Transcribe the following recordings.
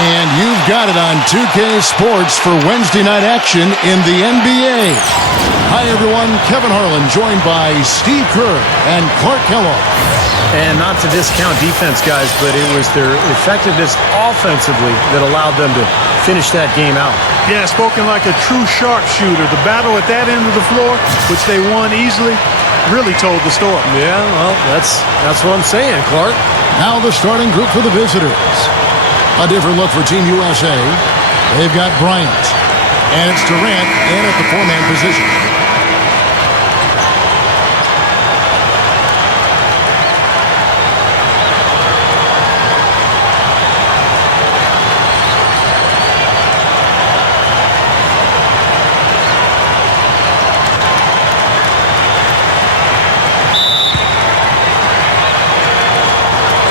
And you've got it on 2K Sports for Wednesday night action in the NBA. Hi, everyone. Kevin Harlan joined by Steve Kerr and Clark Kellogg. And not to discount defense, guys, but it was their effectiveness offensively that allowed them to finish that game out. Yeah, spoken like a true sharpshooter. The battle at that end of the floor, which they won easily, really told the story. Yeah, well, that's what I'm saying, Clark. Now the starting group for the visitors. A different look for Team USA. They've got Bryant. And it's Durant in at the four-man position.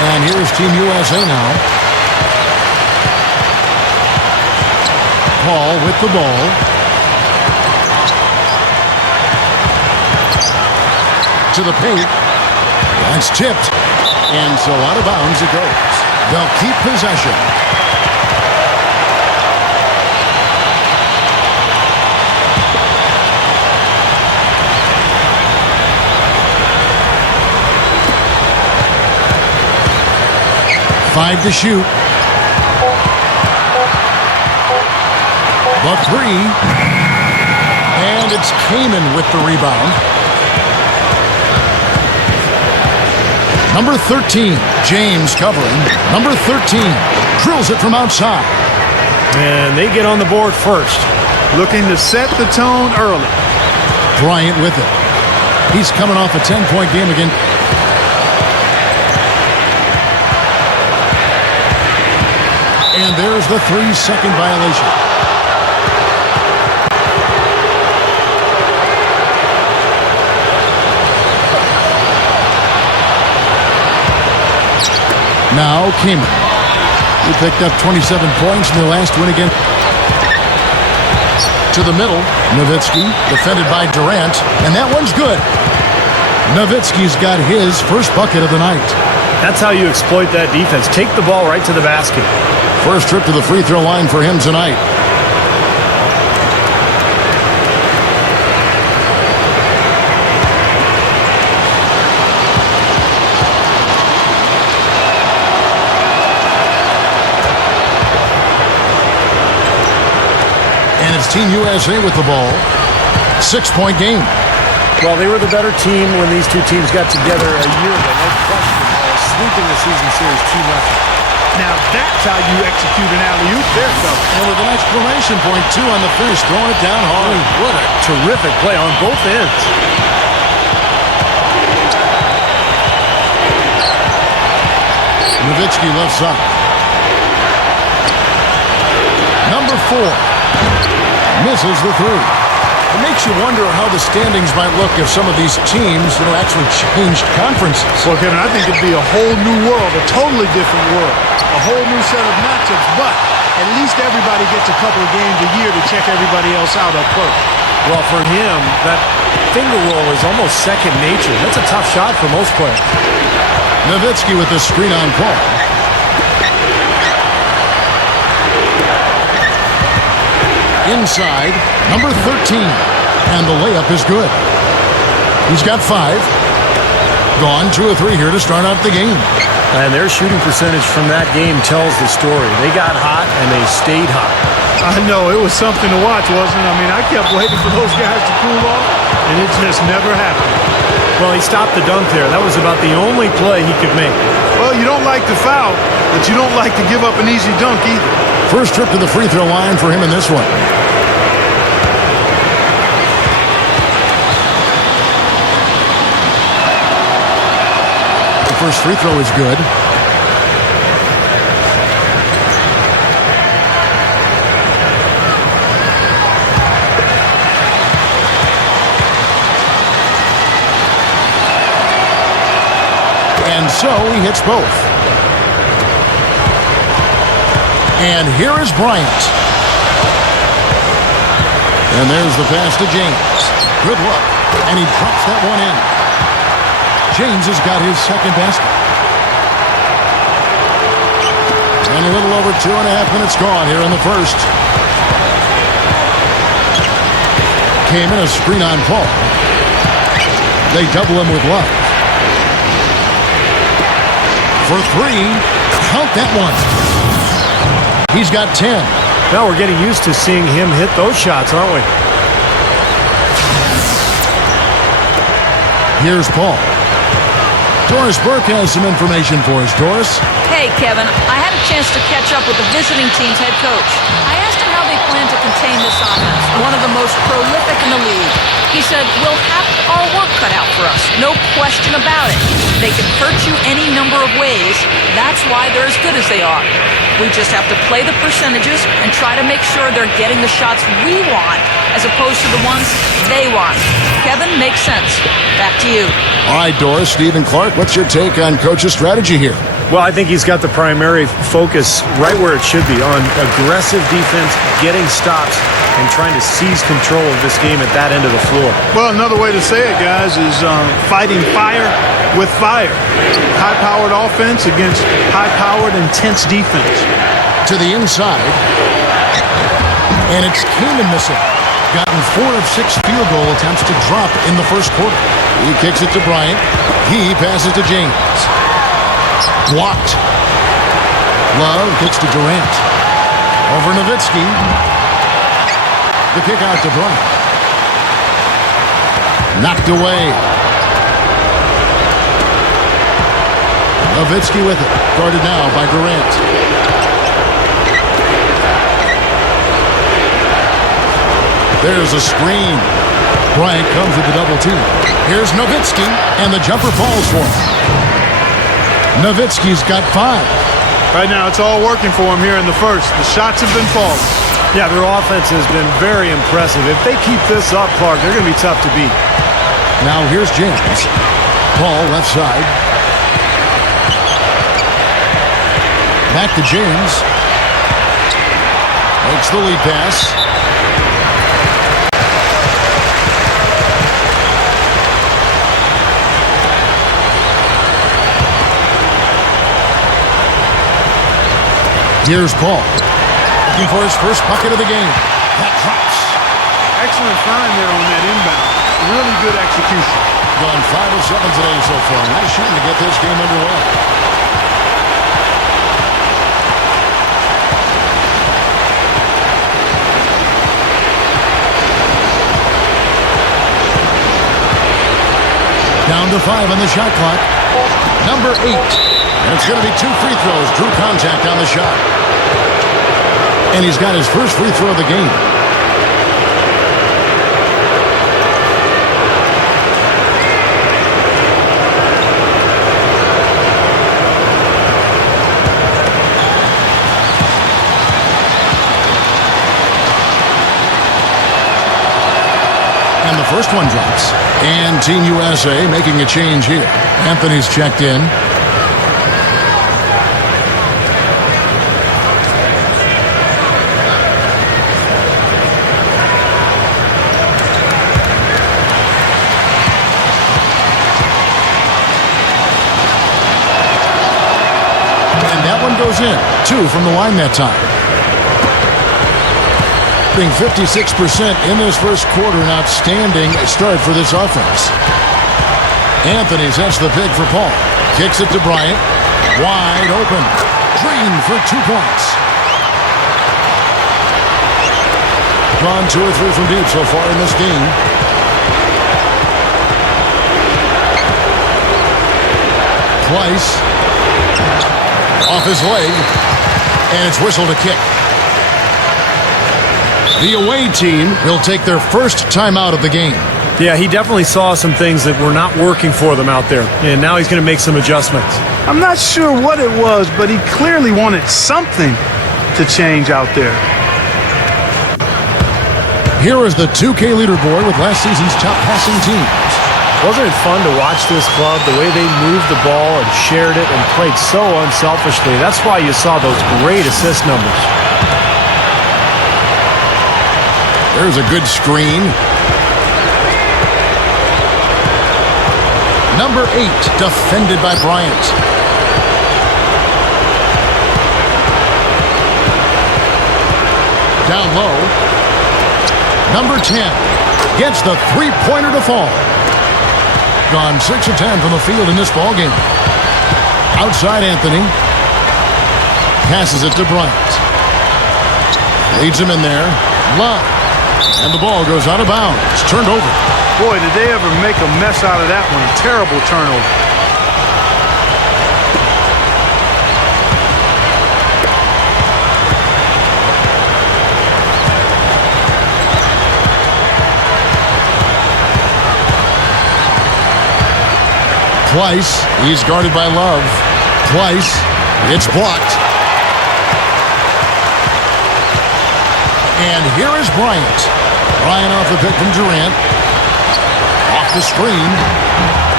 And here's Team USA now. Paul with the ball. To the paint. That's tipped. And so out of bounds it goes. They'll keep possession. Five to shoot. The three. And it's Kaman with the rebound. Number 13, James covering. Number 13 drills it from outside. And they get on the board first. Looking to set the tone early. Bryant with it. He's coming off a 10-point game again. And there's the 3-second violation. Now Kaman. He picked up 27 points in their last win again. To the middle, Nowitzki, defended by Durant, and that one's good. Nowitzki's got his first bucket of the night. That's how you exploit that defense. Take the ball right to the basket. First trip to the free throw line for him tonight. And it's Team USA with the ball. 6-point game. Well, they were the better team when these two teams got together a year ago. No question. Sweeping the season series 2-0. Now that's how you execute an alley-oop. There it goes. And with an exclamation point, too, on the finish, throwing it down hard. What a terrific play on both ends. Nowitzki lifts up. Number 4 misses the three. It makes you wonder how the standings might look if some of these teams, actually changed conferences. Well, Kevin, I think it'd be a whole new world, a totally different world, a whole new set of matchups, but at least everybody gets a couple of games a year to check everybody else out up close. Well, for him, that finger roll is almost second nature. That's a tough shot for most players. Nowitzki with the screen on Paul. Inside, number 13. And the layup is good. He's got 5. Gone 2 of 3 here to start out the game. And their shooting percentage from that game tells the story. They got hot, and they stayed hot. I know. It was something to watch, wasn't it? I mean, I kept waiting for those guys to cool off, and it just never happened. Well, he stopped the dunk there. That was about the only play he could make. Well, you don't like to foul, but you don't like to give up an easy dunk either. First trip to the free throw line for him in this one. The first free throw is good. And so he hits both. And here is Bryant. And there's the pass to James. Good look. And he drops that one in. James has got his second basket. And a little over over 2.5 minutes gone here in the first. Came in a screen on Paul. They double him with Love. For three. Count that one. He's got 10. Now we're getting used to seeing him hit those shots, aren't we? Here's Paul. Doris Burke has some information for us. Doris? Hey, Kevin. I had a chance to catch up with the visiting team's head coach. I asked him how they plan to contain this offense, one of the most prolific in the league. He said, we'll have our work cut out for us. No question about it. They can hurt you any number of ways. That's why they're as good as they are. We just have to play the percentages and try to make sure they're getting the shots we want as opposed to the ones they want. Kevin, makes sense. Back to you. All right, Doris. Stephen Clark, what's your take on coach's strategy here? Well, I think he's got the primary focus right where it should be, on aggressive defense, getting stops, and trying to seize control of this game at that end of the floor. Well, another way to say it, guys, is fighting fire with fire. High-powered offense against high-powered, intense defense. To the inside. And it's Keenan missing. Gotten 4 of 6 field goal attempts to drop in the first quarter. He kicks it to Bryant. He passes to James. Blocked. Love kicks to Durant. Over Nowitzki. The kick out to Bryant. Knocked away. Nowitzki with it. Guarded now by Durant. There's a screen. Bryant comes with the double team. Here's Nowitzki, and the jumper falls for him. Nowitzki's got 5. Right now, it's all working for him here in the first. The shots have been falling. Yeah, their offense has been very impressive. If they keep this up, Clark, they're going to be tough to beat. Now here's James. Paul left side. Back to James. Makes the lead pass. Here's Paul. Looking for his first bucket of the game. That drops. Excellent find there on that inbound. Really good execution. Gone 5 of 7 today so far. Nice shooting to get this game underway. Down to 5 on the shot clock. Number 8. And it's going to be 2 free throws. Drew contact on the shot. And he's got his first free throw of the game. And the first one drops. And Team USA making a change here. Anthony's checked in. Goes in. 2 from the line that time. Being 56% in this first quarter. An outstanding start for this offense. Anthony sets the pick for Paul. Kicks it to Bryant. Wide open. Green for 2 points. Gone 2 or 3 from deep so far in this game. Twice. Off his leg, and it's whistled a kick. The away team will take their first timeout of the game. Yeah, he definitely saw some things that were not working for them out there, and now he's going to make some adjustments. I'm not sure what it was, but he clearly wanted something to change out there. Here is the 2K leaderboard with last season's top passing teams. Wasn't it fun to watch this club, the way they moved the ball and shared it and played so unselfishly? That's why you saw those great assist numbers. There's a good screen. Number 8, defended by Bryant. Down low. Number 10 gets the three-pointer to fall. Gone 6 of 10 from the field in this ballgame. Outside Anthony. Passes it to Bryant. Leads him in there. Love. And the ball goes out of bounds. Turned over. Boy, did they ever make a mess out of that one. A terrible turnover. Twice, he's guarded by Love. Twice, it's blocked. And here is Bryant. Bryant off the pick from Durant. Off the screen.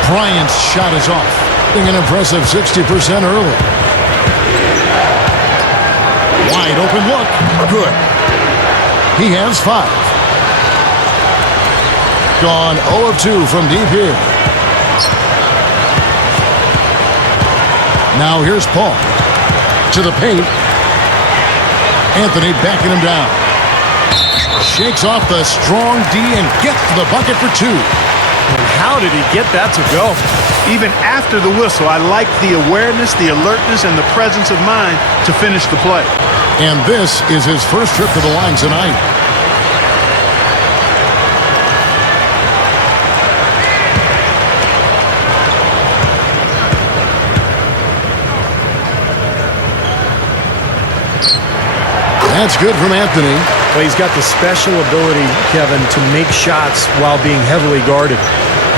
Bryant's shot is off. Being an impressive 60% early. Wide open look. Good. He has 5. Gone 0 of 2 from deep here. Now here's Paul. To the paint. Anthony backing him down. Shakes off the strong D and gets to the bucket for 2. And how did he get that to go? Even after the whistle, I like the awareness, the alertness, and the presence of mind to finish the play. And this is his first trip to the line tonight. That's good from Anthony. Well, he's got the special ability, Kevin, to make shots while being heavily guarded.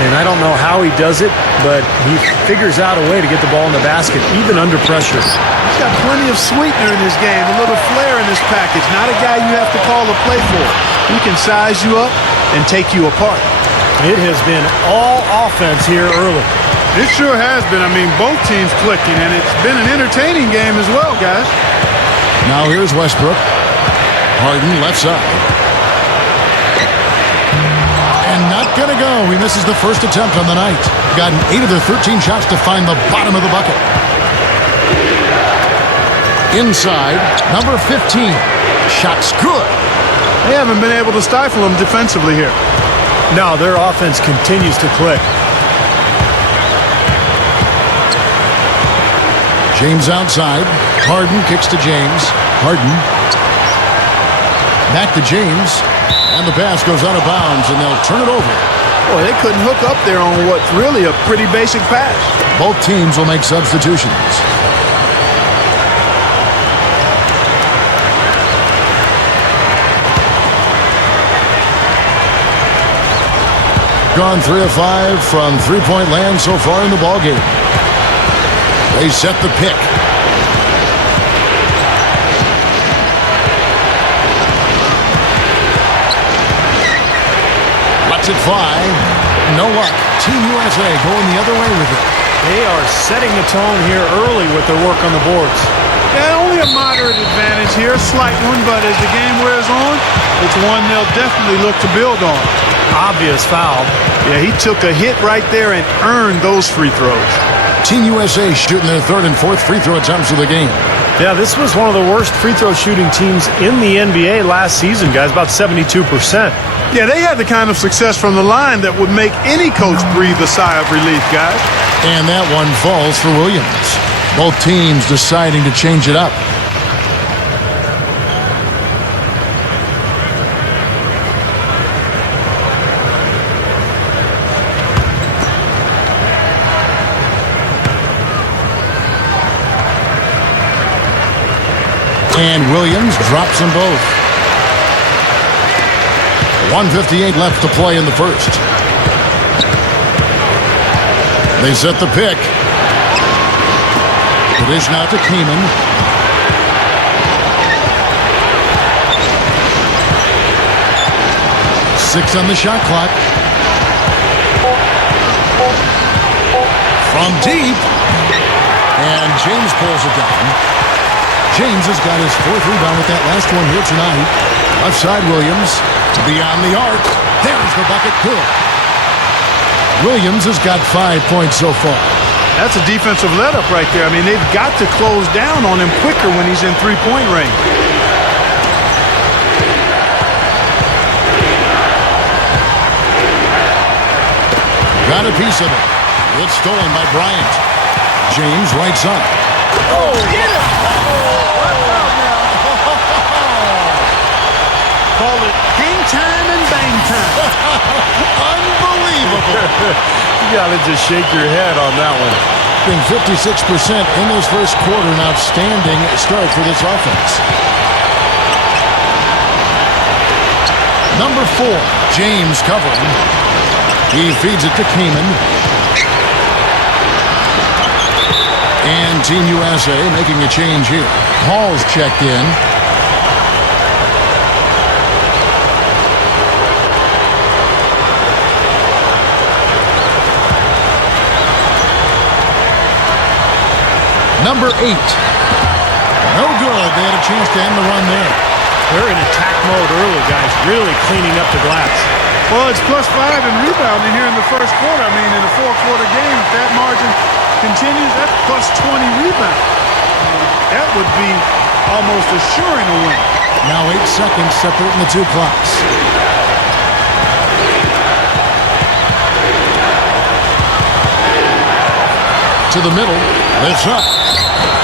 And I don't know how he does it, but he figures out a way to get the ball in the basket, even under pressure. He's got plenty of sweetener in his game, a little flair in his package. Not a guy you have to call a play for. He can size you up and take you apart. It has been all offense here early. It sure has been. I mean, both teams clicking, and it's been an entertaining game as well, guys. Now here's Westbrook. Harden left side. And not going to go. He misses the first attempt on the night. Gotten 8 of their 13 shots to find the bottom of the bucket. Inside, number 15. Shot's good. They haven't been able to stifle him defensively here. No, their offense continues to click. James outside. Harden kicks to James. Harden. Back to James. And the pass goes out of bounds, and they'll turn it over. Boy, they couldn't hook up there on what's really a pretty basic pass. Both teams will make substitutions. Gone 3 of 5 from three-point land so far in the ballgame. They set the pick. Lets it fly. No luck. Team USA going the other way with it. They are setting the tone here early with their work on the boards. Yeah, only a moderate advantage here, slight one, but as the game wears on, it's one they'll definitely look to build on. Obvious foul. Yeah, he took a hit right there and earned those free throws. Team USA shooting their 3rd and 4th free throw attempts of the game. Yeah, this was one of the worst free throw shooting teams in the NBA last season, guys, about 72%. Yeah, they had the kind of success from the line that would make any coach breathe a sigh of relief, guys. And that one falls for Williams. Both teams deciding to change it up. And Williams drops them both. 1:58 left to play in the first. They set the pick. The dish now to Keeman. Six on the shot clock. From deep. And James pulls it down. James has got his 4th rebound with that last one here tonight. Left side Williams. Beyond the arc. There's the bucket. Good. Williams has got 5 points so far. That's a defensive let-up right there. I mean, they've got to close down on him quicker when he's in three-point range. Got a piece of it. It's stolen by Bryant. James right side. Oh, get him! Watch out now. Call it hang time and bang time. Unbelievable. You got to just shake your head on that one. Being 56% in this first quarter, an outstanding start for this offense. Number 4, James covering. He feeds it to Kaman. And Team USA making a change here. Hall's checked in. Number 8. No good. They had a chance to end the run there. They're in attack mode early, guys. Really cleaning up the glass. Well, it's +5 in rebounding here in the first quarter. I mean, in a 4-quarter game, if that margin continues, that's +20 rebounds. That would be almost assuring a win. Now 8 seconds separating the two clocks. To the middle. Lifts up.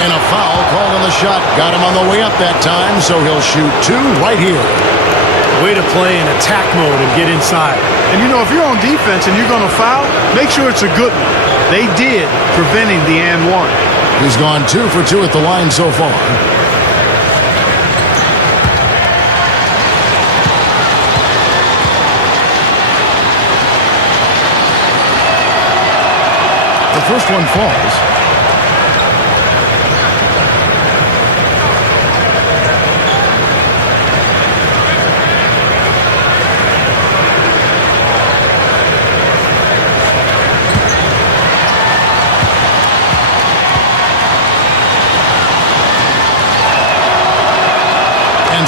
And a foul called on the shot. Got him on the way up that time, so he'll shoot 2 right here. Way to play in attack mode and get inside. And, you know, if you're on defense and you're going to foul, make sure it's a good one. They did, preventing the and one. He's gone 2 for 2 at the line so far. The first one falls.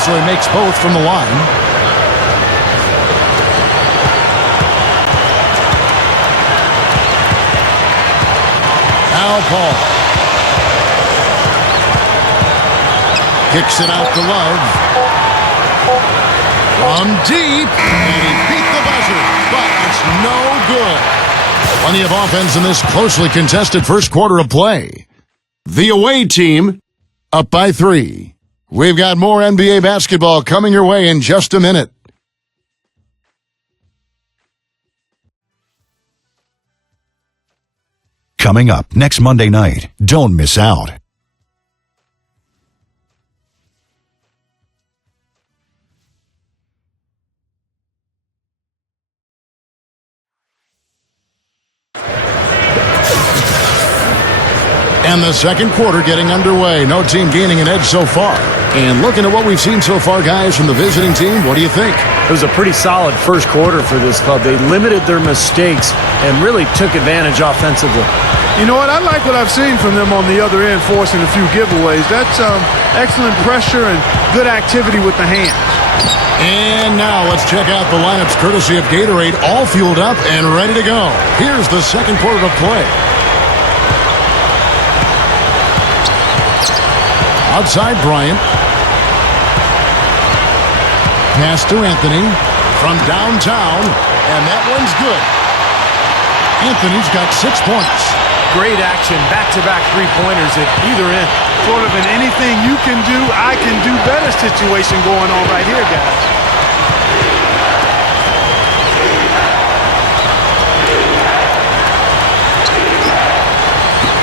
So he makes both from the line. Al Paul. Kicks it out to Love. From deep. And he beat the buzzer. But it's no good. Plenty of offense in this closely contested first quarter of play. The away team up by 3. We've got more NBA basketball coming your way in just a minute. Coming up next Monday night. Don't miss out. And the second quarter getting underway. No team gaining an edge so far. And looking at what we've seen so far, guys, from the visiting team, what do you think? It was a pretty solid first quarter for this club. They limited their mistakes and really took advantage offensively. You know what? I like what I've seen from them on the other end, forcing a few giveaways. That's excellent pressure and good activity with the hands. And now let's check out the lineups courtesy of Gatorade, all fueled up and ready to go. Here's the second quarter of play. Outside Bryant. Pass to Anthony from downtown, and that one's good. Anthony's got 6 points. Great action, back-to-back three-pointers at either end. Sort of an anything you can do, I can do better situation going on right here, guys.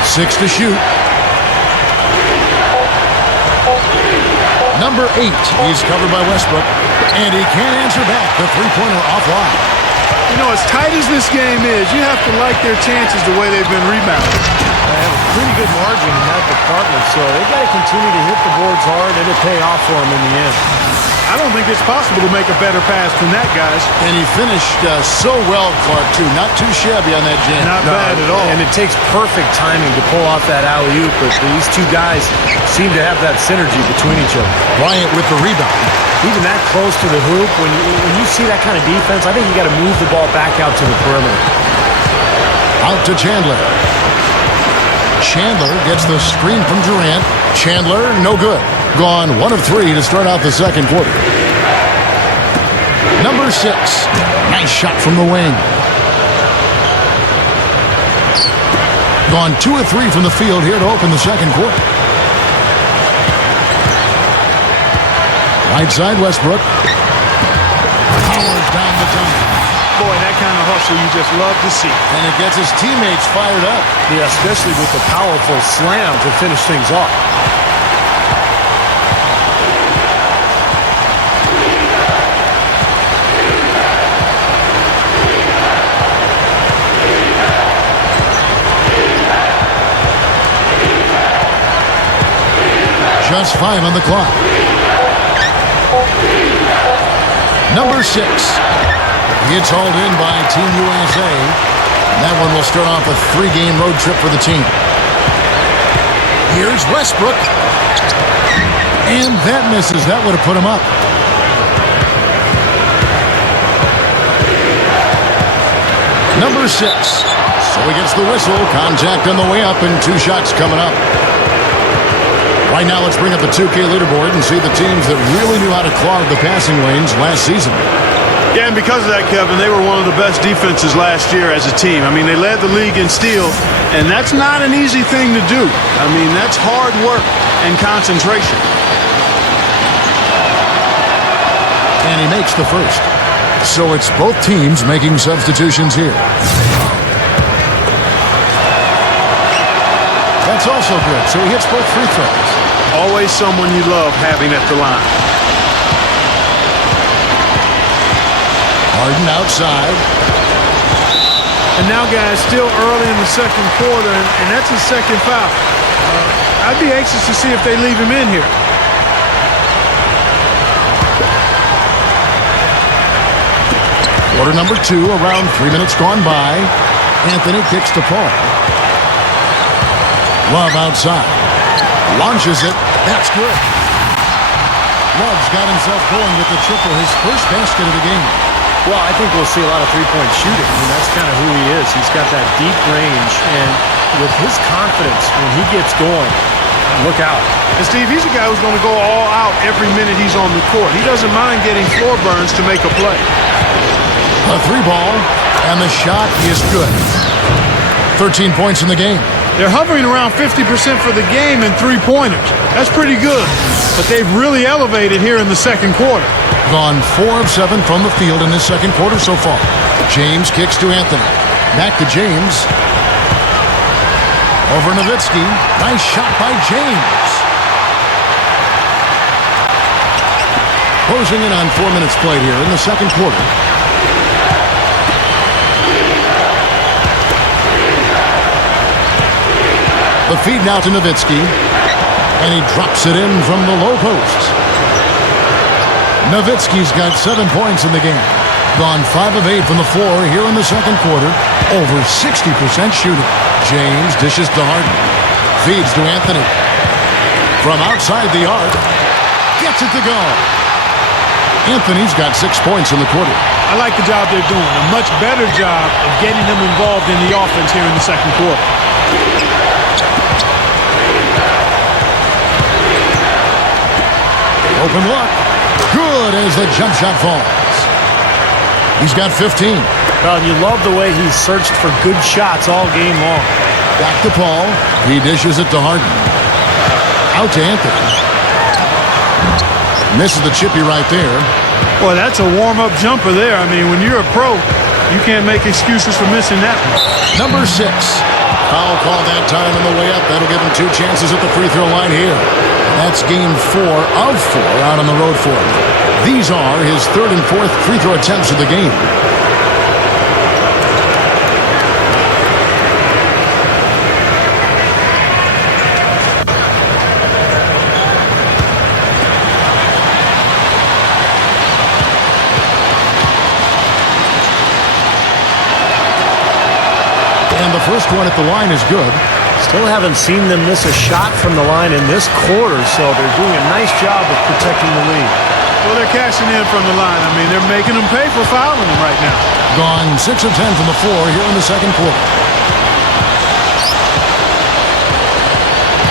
Six to shoot. Number 8, he's covered by Westbrook, and he can't answer back. The three-pointer offline. You know, as tight as this game is, you have to like their chances the way they've been rebounding. They have a pretty good margin in that department, so they've got to continue to hit the boards hard. It'll pay off for them in the end. I don't think it's possible to make a better pass than that, guys. And he finished so well, Clark, too. Not too shabby on that jam. Not bad at all. And it takes perfect timing to pull off that alley-oop, but these two guys seem to have that synergy between each other. Bryant with the rebound. Even that close to the hoop, when you see that kind of defense, I think you got to move the ball back out to the perimeter. Out to Chandler. Chandler gets the screen from Durant. Chandler, no good. Gone 1 of 3 to start out the second quarter. Number 6. Nice shot from the wing. Gone 2 of 3 from the field here to open the second quarter. Right side, Westbrook. Powers down the dunk. Boy, that kind of hustle you just love to see. And it gets his teammates fired up. Yeah, especially with the powerful slam to finish things off. Just 5 on the clock. Number 6. It's hauled in by Team USA. And that one will start off a 3-game road trip for the team. Here's Westbrook. And that misses. That would have put him up. Number 6. So he gets the whistle. Contact on the way up and 2 shots coming up. Right now, let's bring up the 2K leaderboard and see the teams that really knew how to clog the passing lanes last season. Yeah, and because of that, Kevin, they were one of the best defenses last year as a team. I mean, they led the league in steals, and that's not an easy thing to do. I mean, that's hard work and concentration. And he makes the first. So it's both teams making substitutions here. That's also good. So he hits both free throws. Always someone you love having at the line. Harden outside. And now, guys, still early in the second quarter, and that's his second foul. I'd be anxious to see if they leave him in here. Quarter number 2, around 3 minutes gone by. Anthony kicks to Paul. Love outside. Launches it. That's good. Love's got himself going with the triple, his first basket of the game. Well, I think we'll see a lot of three-point shooting. I mean, that's kind of who he is. He's got that deep range, and with his confidence, when he gets going, look out. And, Steve, he's a guy who's going to go all out every minute he's on the court. He doesn't mind getting floor burns to make a play. A 3-ball, and the shot is good. 13 points in the game. They're hovering around 50% for the game in three-pointers. That's pretty good, but they've really elevated here in the second quarter. Gone 4 of 7 from the field in this second quarter so far. James kicks to Anthony. Back to James. Over Nowitzki. Nice shot by James. Closing in on 4 minutes played here in the second quarter. The feed now to Nowitzki. And he drops it in from the low post. Nowitzki's got 7 points in the game. Gone 5 of 8 from the floor here in the second quarter. Over 60% shooting. James dishes to Harden. Feeds to Anthony. From outside the arc. Gets it to go. Anthony's got 6 points in the quarter. I like the job they're doing. A much better job of getting them involved in the offense here in the second quarter. Open look. Good as the jump shot falls. He's got 15. Well, you love the way he's searched for good shots all game long. Back to Paul. He dishes it to Harden. Out to Anthony. Misses the chippy right there. Boy, that's a warm-up jumper there. I mean, when you're a pro, you can't make excuses for missing that one. Number 6. Foul call that time on the way up. That'll give him 2 chances at the free throw line here. That's game 4 of 4 out on the road for him. These are his 3rd and 4th free throw attempts of the game. And the first one at the line is good. Still haven't seen them miss a shot from the line in this quarter, so they're doing a nice job of protecting the lead. Well, they're cashing in from the line. I mean, they're making them pay for fouling them right now. Gone 6 of 10 from the floor here in the second quarter.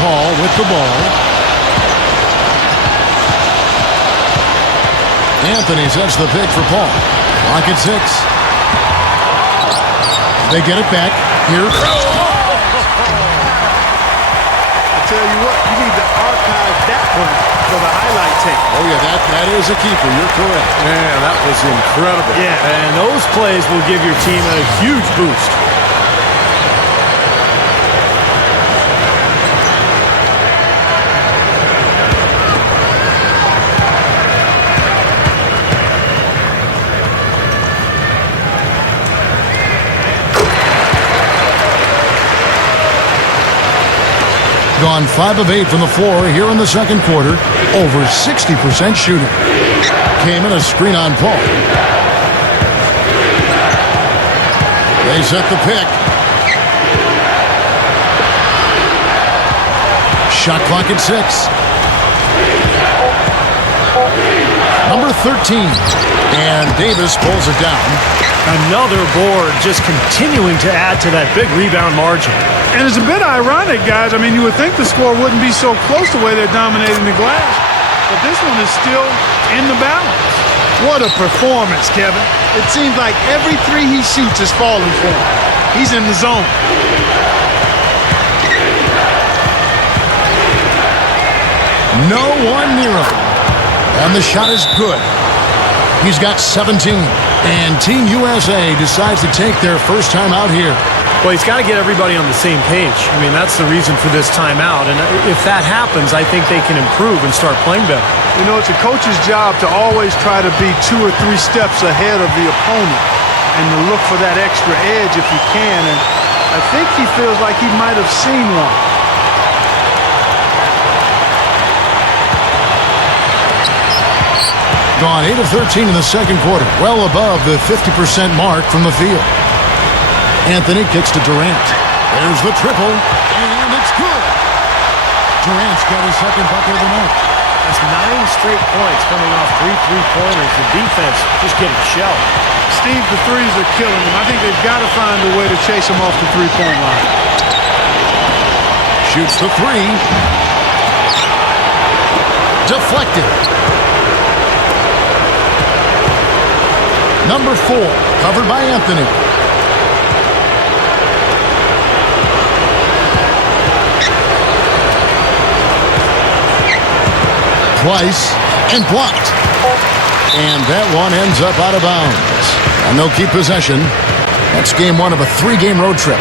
Paul with the ball. Anthony sets the pick for Paul. Clock at 6. They get it back. Here. tell you what, you need to archive that one for the highlight tape. Oh, yeah, that is a keeper. You're correct. Man, that was incredible. Yeah. And those plays will give your team a huge boost. Gone 5 of 8 from the floor here in the second quarter. Over 60% shooting. Came in a screen on Paul. They set the pick. Shot clock at 6. Number 13. And Davis pulls it down. Another board just continuing to add to that big rebound margin. And it's a bit ironic, guys. I mean, you would think the score wouldn't be so close the way they're dominating the glass. But this one is still in the balance. What a performance, Kevin. It seems like every three he shoots is falling for him. He's in the zone. No one near him. And the shot is good. He's got 17. And Team USA decides to take their first time out here. Well, he's got to get everybody on the same page. I mean, that's the reason for this timeout. And if that happens, I think they can improve and start playing better. You know, it's a coach's job to always try to be 2 or 3 steps ahead of the opponent and to look for that extra edge if you can. And I think he feels like he might have seen one. Gone 8 of 13 in the second quarter. Well above the 50% mark from the field. Anthony kicks to Durant. There's the triple, and it's good. Durant's got his second bucket of the night. That's 9 straight points coming off 3 3-pointers. The defense just getting shelled. Steve, the threes are killing him. I think they've got to find a way to chase him off the three-point line. Shoots the three. Deflected. Number 4, covered by Anthony. Twice and blocked. And that one ends up out of bounds. And they'll keep possession. That's game 1 of a 3-game road trip.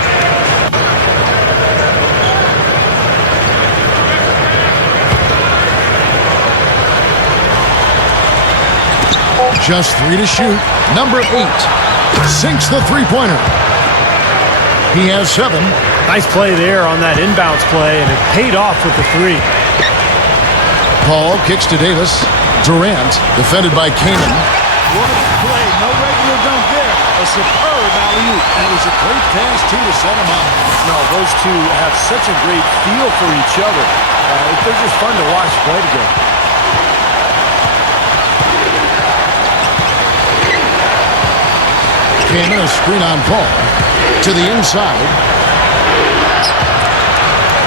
Just 3 to shoot. Number 8 sinks the three-pointer. He has 7. Nice play there on that inbounds play, and it paid off with the 3. Paul kicks to Davis. Durant, defended by Kaman. What a play. No regular dunk there. A superb alley-oop. That was a great pass, too, to set him up. No, those two have such a great feel for each other. They're just fun to watch play together. Came in a screen on Paul. To the inside.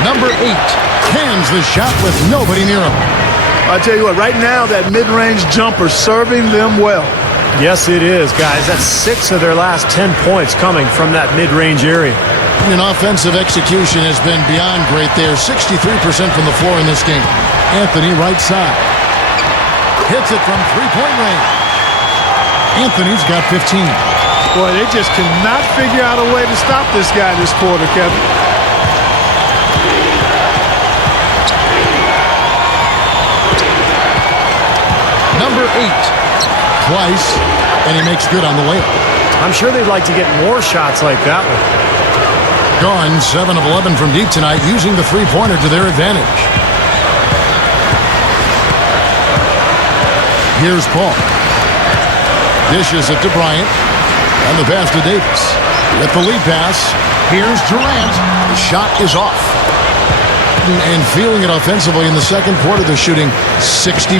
Number 8 cans the shot with nobody near him. I tell you what, right now that mid-range jumper serving them well. Yes, it is, guys. That's 6 of their last 10 points coming from that mid-range area. And offensive execution has been beyond great there. 63% from the floor in this game. Anthony right side. Hits it from three-point range. Anthony's got 15. Boy, they just cannot figure out a way to stop this guy this quarter, Kevin. Number 8. Twice, and he makes good on the layup. I'm sure they'd like to get more shots like that one. Gone 7 of 11 from deep tonight, using the three-pointer to their advantage. Here's Paul. Dishes it to Bryant. And the pass to Davis. With the lead pass, here's Durant. The shot is off. And feeling it offensively in the second quarter, they're shooting 60%.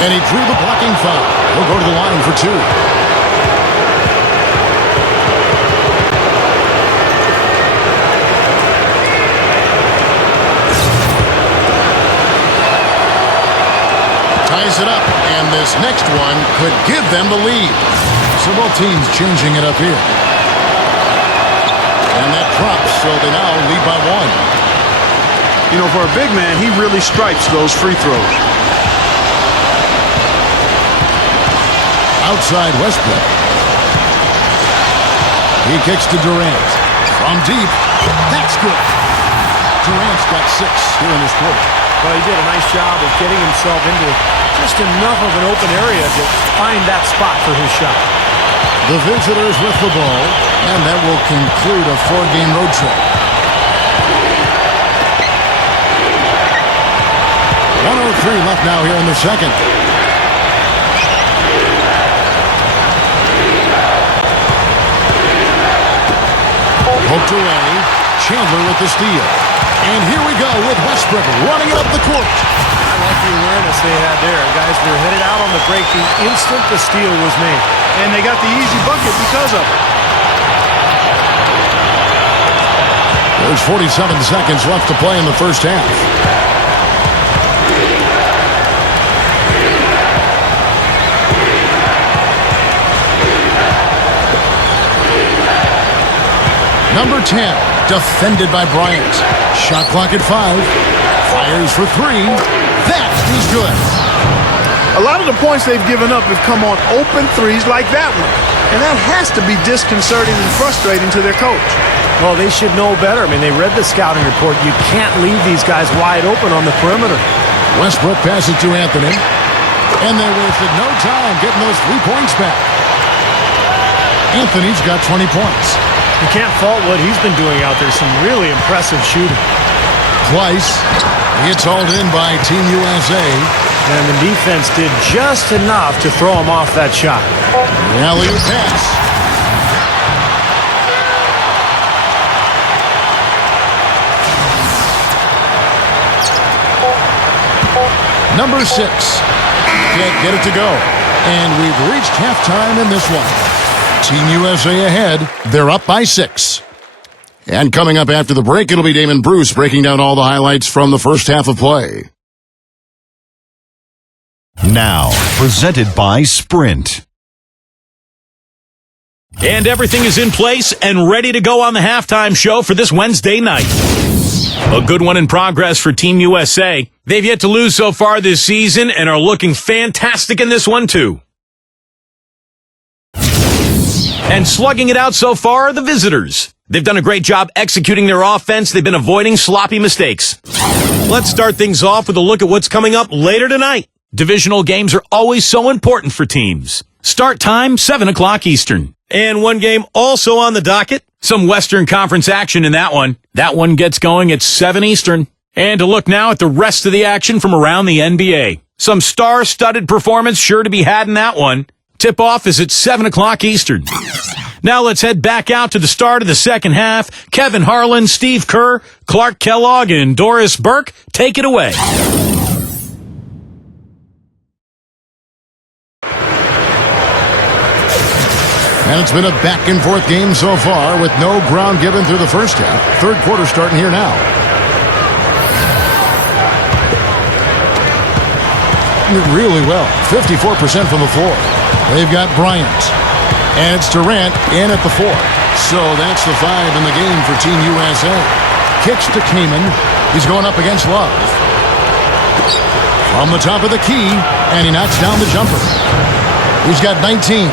And he drew the blocking foul. He'll go to the line for 2. Ties it up, and this next one could give them the lead. So both teams changing it up here. And that drops, so they now lead by 1. You know, for a big man, he really stripes those free throws. Outside Westbrook. He kicks to Durant. From deep. That's good. Durant's got 6 here in this quarter. Well, he did a nice job of getting himself into just enough of an open area to find that spot for his shot. The visitors with the ball, and that will conclude a 4-game road trip. 1:03 left now here in the second. Poked away. Chandler with the steal. And here we go with Westbrook running it up the court. I like the awareness they had there. Guys were headed out on the break the instant the steal was made. And they got the easy bucket because of it. There's 47 seconds left to play in the first half. Number 10, defended by Bryant. Shot clock at 5. Fires for 3. That is good. A lot of the points they've given up have come on open threes like that one. And that has to be disconcerting and frustrating to their coach. Well, they should know better. I mean, they read the scouting report. You can't leave these guys wide open on the perimeter. Westbrook passes to Anthony. And they wasted no time getting those 3 points back. Anthony's got 20 points. You can't fault what he's been doing out there. Some really impressive shooting. Twice. It's hauled in by Team USA. And the defense did just enough to throw him off that shot. The alley-oop pass. Number 6. Can't get it to go. And we've reached halftime in this one. Team USA ahead. They're up by 6. And coming up after the break, it'll be Damon Bruce breaking down all the highlights from the first half of play. Now, presented by Sprint. And everything is in place and ready to go on the halftime show for this Wednesday night. A good one in progress for Team USA. They've yet to lose so far this season and are looking fantastic in this one, too. And slugging it out so far are the visitors. They've done a great job executing their offense. They've been avoiding sloppy mistakes. Let's start things off with a look at what's coming up later tonight. Divisional games are always so important for teams. Start time, 7 o'clock Eastern. And one game also on the docket. Some Western Conference action in that one. That one gets going at 7 Eastern. And to look now at the rest of the action from around the NBA. Some star-studded performance sure to be had in that one. Tip-off is at 7 o'clock Eastern. Now let's head back out to the start of the second half. Kevin Harlan, Steve Kerr, Clark Kellogg, and Doris Burke, take it away. And it's been a back-and-forth game so far with no ground given through the first half. Third quarter starting here now. Really well. 54% from the floor. They've got Bryant. And it's Durant in at the 4. So that's the 5 in the game for Team USA. Kicks to Kaman. He's going up against Love. From the top of the key, and he knocks down the jumper. He's got 19.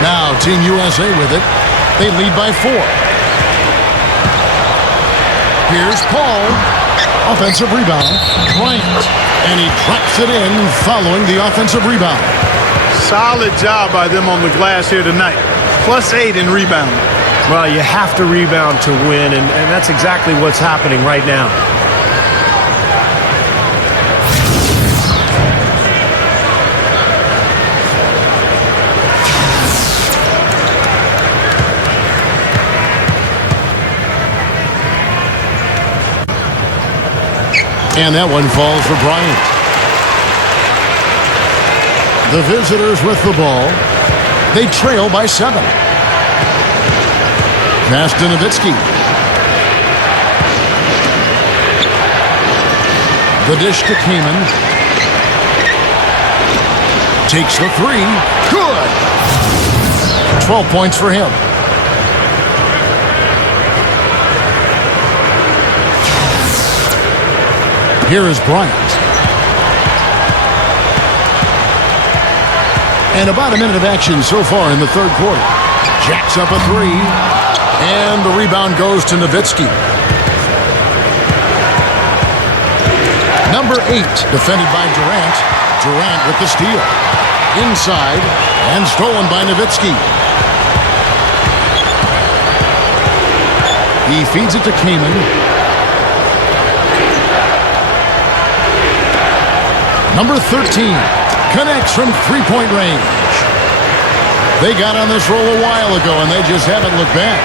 Now Team USA with it. They lead by 4. Here's Paul. Offensive rebound. Bryant. And he drops it in following the offensive rebound. Solid job by them on the glass here tonight. +8 in rebound. Well, you have to rebound to win, and that's exactly what's happening right now. And that one falls for Bryant. The visitors with the ball. They trail by 7. Pass to Nowitzki. The dish to Kaman. Takes the 3. Good. 12 points for him. Here is Bryant. And about a minute of action so far in the third quarter. Jacks up a three. And the rebound goes to Nowitzki. Number 8, defended by Durant. Durant with the steal. Inside, and stolen by Nowitzki. He feeds it to Kaman. Number 13 connects from three-point range. They got on this roll a while ago, and they just haven't looked back.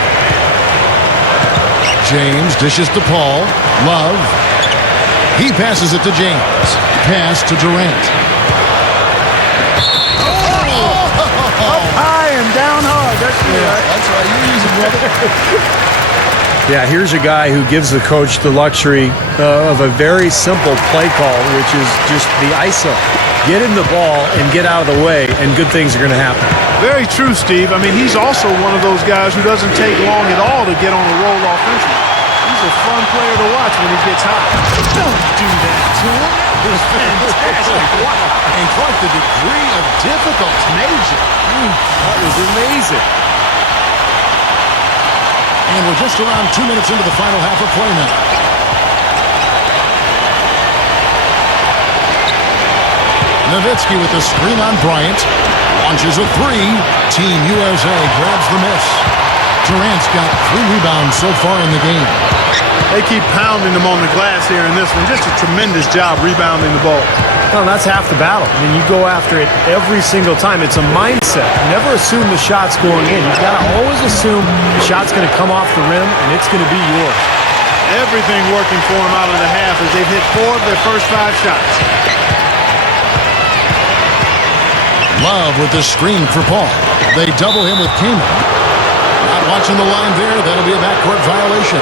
James dishes to Paul. Love. He passes it to James. Pass to Durant. Up high and down hard. That's right. That's right. You're using brother. Yeah, here's a guy who gives the coach the luxury of a very simple play call, which is just the ISO. Get him the ball and get out of the way, and good things are going to happen. Very true, Steve. I mean, he's also one of those guys who doesn't take long at all to get on a roll offensively. He's a fun player to watch when he gets hot. Don't do that to him. That was fantastic. Wow. And Clark, the degree of difficulty. Major. That was amazing. And we're just around 2 minutes into the final half of play now. Nowitzki with the screen on Bryant. Launches a three. Team USA grabs the miss. Durant's got 3 rebounds so far in the game. They keep pounding him on the glass here in this one. Just a tremendous job rebounding the ball. Well, that's half the battle. I mean, you go after it every single time. It's a mindset. Never assume the shot's going in. You've got to always assume the shot's going to come off the rim, and it's going to be yours. Everything working for him out of the half as they've hit 4 of their first 5 shots. Love with the screen for Paul. They double him with Kaman. Not watching the line there. That'll be a backcourt violation.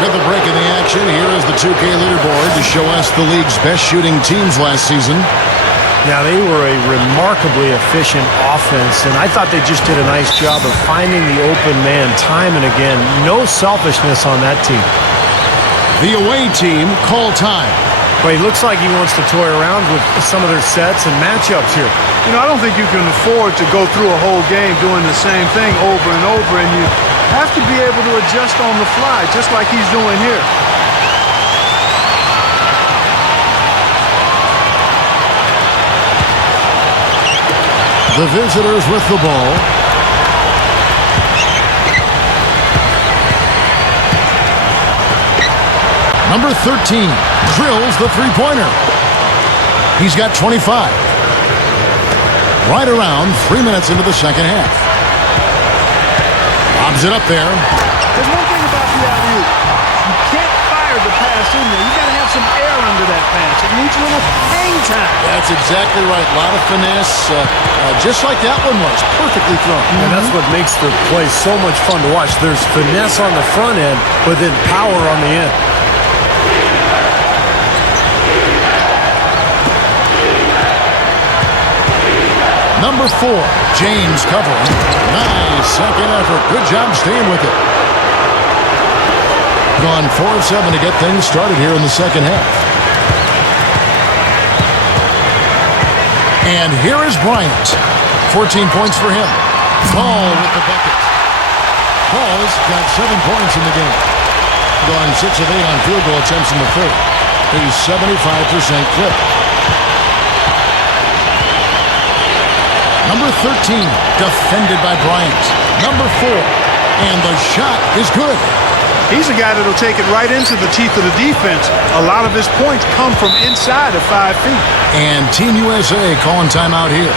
With the break in the action, here is the 2K leaderboard to show us the league's best shooting teams last season. Yeah, they were a remarkably efficient offense, and I thought they just did a nice job of finding the open man time and again. No selfishness on that team. The away team call time. But he looks like he wants to toy around with some of their sets and matchups here. You know, I don't think you can afford to go through a whole game doing the same thing over and over, and you have to be able to adjust on the fly, just like he's doing here. The visitors with the ball. Number 13 drills the three-pointer. He's got 25. Right around 3 minutes into the second half. Lobs it up there. There's one thing about the alley-oop. You can't fire the pass in there. You got to have some air under that pass. It needs a little hang time. That's exactly right. A lot of finesse, just like that one was. Perfectly thrown. And that's what makes the play so much fun to watch. There's finesse on the front end, but then power on the end. Number 4, James covering. Nice second effort. Good job staying with it. Gone 4 of 7 to get things started here in the second half. And here is Bryant. 14 points for him. Paul with the bucket. Paul's got 7 points in the game. Gone 6 of 8 on field goal attempts in the third. He's 75% clip. Number 13, defended by Bryant. Number 4, and the shot is good. He's a guy that'll take it right into the teeth of the defense. A lot of his points come from inside of 5 feet. And Team USA calling timeout here.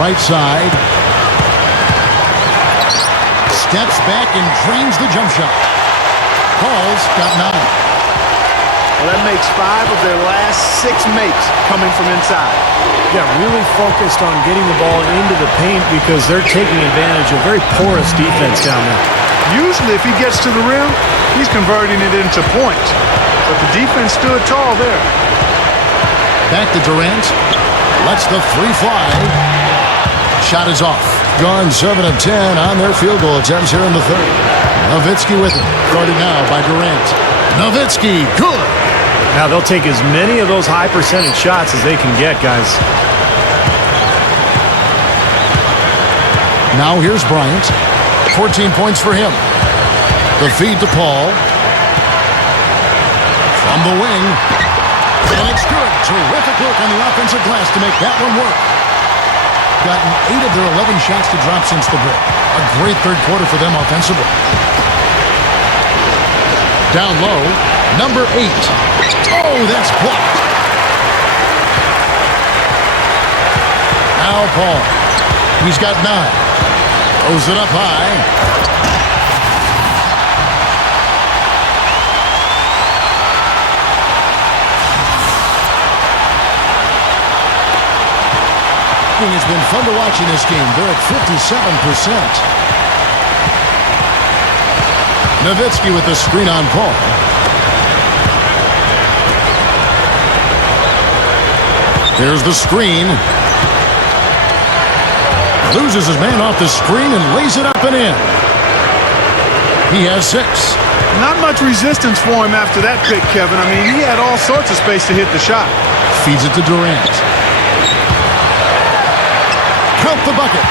right side. Steps back and drains the jump shot. Paul's got 9. Well, that makes 5 of their last 6 makes coming from inside. Yeah, really focused on getting the ball into the paint because they're taking advantage of very porous defense down there. Usually, if he gets to the rim, he's converting it into points. But the defense stood tall there. Back to Durant. Lets the 3 fly. Shot is off. Gone 7 of 10 on their field goal attempts here in the third. Nowitzki with it. Guarded now by Durant. Nowitzki, good. Now they'll take as many of those high percentage shots as they can get, guys. Now here's Bryant. 14 points for him. The feed to Paul. From the wing. And it's good. Terrific work on the offensive glass to make that one work. Gotten 8 of their 11 shots to drop since the break. A great third quarter for them offensively. Down low, number 8. Oh, that's blocked. Now Paul. He's got 9. Throws it up high. It's been fun to watch in this game. They're at 57%. Nowitzki with the screen on Paul. Here's the screen. Loses his man off the screen and lays it up and in. He has 6. Not much resistance for him after that pick, Kevin. I mean, he had all sorts of space to hit the shot. Feeds it to Durant. Count the bucket.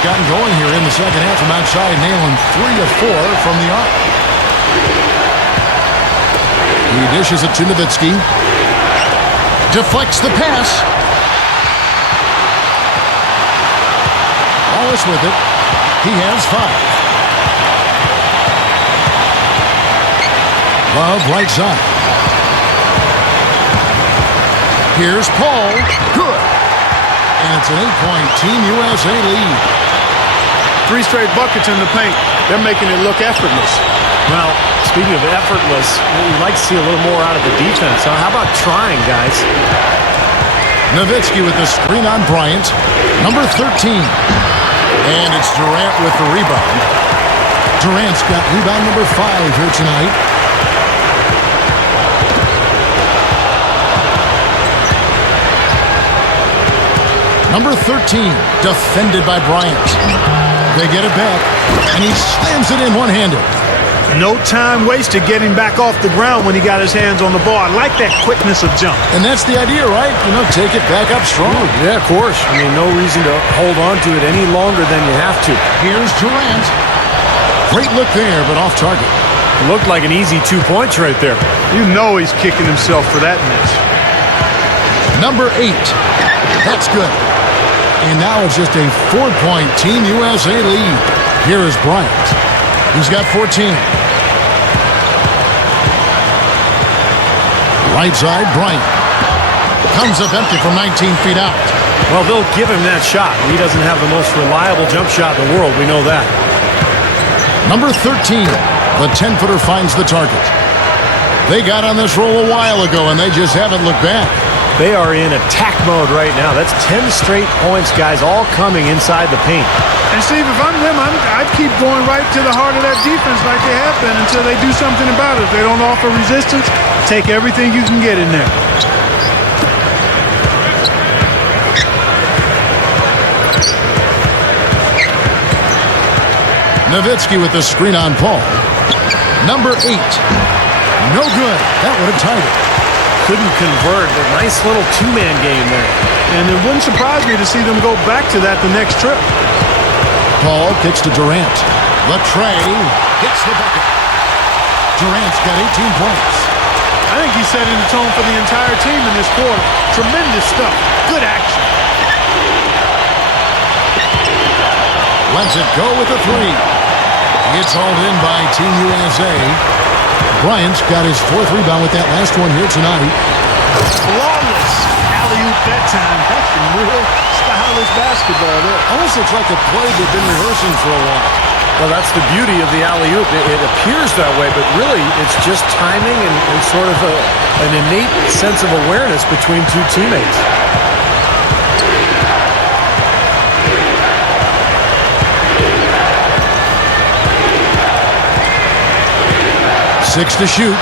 Gotten going here in the second half from outside, nailing 3 of 4 from the arc. He dishes it to Nowitzki. Deflects the pass. Wallace with it. He has 5. Love right side. Here's Paul. Good. And it's an 8-point Team USA lead. 3 straight buckets in the paint. They're making it look effortless. Well, speaking of effortless, we'd like to see a little more out of the defense. How about trying, guys? Nowitzki with the screen on Bryant. Number 13. And it's Durant with the rebound. Durant's got rebound number 5 here tonight. Number 13, defended by Bryant. They get it back, and he slams it in one-handed. No time wasted getting back off the ground when he got his hands on the ball. I like that quickness of jump. And that's the idea, right? You know, take it back up strong. Yeah, of course. I mean, no reason to hold on to it any longer than you have to. Here's Durant. Great look there, but off target. Looked like an easy 2 points right there. You know he's kicking himself for that miss. Number 8. That's good. And now it's just a 4-point Team USA lead. Here is Bryant. He's got 14. Right side, Bryant. Comes up empty from 19 feet out. Well, they'll give him that shot. He doesn't have the most reliable jump shot in the world. We know that. Number 13. The 10-footer finds the target. They got on this roll a while ago, and they just haven't looked back. They are in attack mode right now. That's 10 straight points, guys, all coming inside the paint. And, Steve, if I'm them, I'd keep going right to the heart of that defense like they have been until they do something about it. If they don't offer resistance, take everything you can get in there. Nowitzki with the screen on Paul. Number 8. No good. That would have tied it. Couldn't convert, but nice little 2-man game there. And it wouldn't surprise me to see them go back to that the next trip. Paul kicks to Durant. Latray hits the bucket. Durant's got 18 points. I think he's setting the tone for the entire team in this quarter. Tremendous stuff. Good action. Lets it go with a 3. It's hauled in by Team USA. Bryant's got his 4th rebound with that last one here tonight. Flawless alley-oop that time. That's some real stylish basketball there. Almost looks like a play they've been rehearsing for a while. Well, that's the beauty of the alley-oop. It appears that way, but really it's just timing and sort of an innate sense of awareness between two teammates. Six to shoot.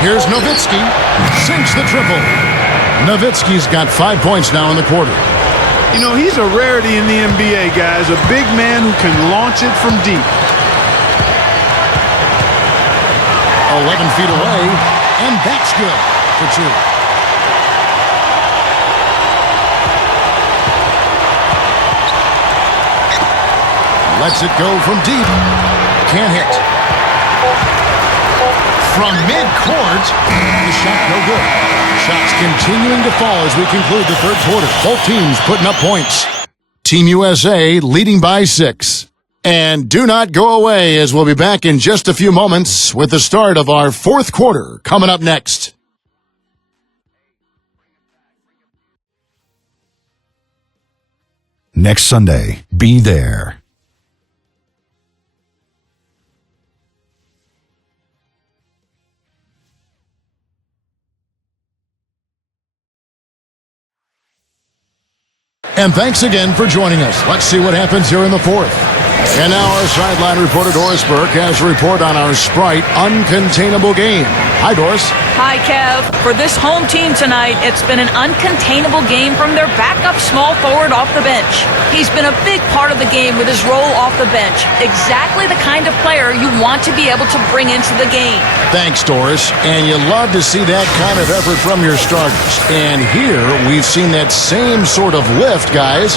Here's Nowitzki. Sinks the triple. Nowitzki's got 5 points now in the quarter. You know, he's a rarity in the NBA, guys. A big man who can launch it from deep. 11 feet away, and that's good for two. Lets it go from deep. Can't hit. From midcourt, the shot no good. Shots continuing to fall as we conclude the third quarter. Both teams putting up points. Team USA leading by 6. And do not go away, as we'll be back in just a few moments with the start of our fourth quarter coming up next. Next Sunday, be there. And thanks again for joining us. Let's see what happens here in the fourth. And now our sideline reporter, Doris Burke, has a report on our Sprite uncontainable game. Hi, Doris. Hi, Kev. For this home team tonight, it's been an uncontainable game from their backup small forward off the bench. He's been a big part of the game with his role off the bench. Exactly the kind of player you want to be able to bring into the game. Thanks, Doris. And you love to see that kind of effort from your starters. And here we've seen that same sort of lift, guys,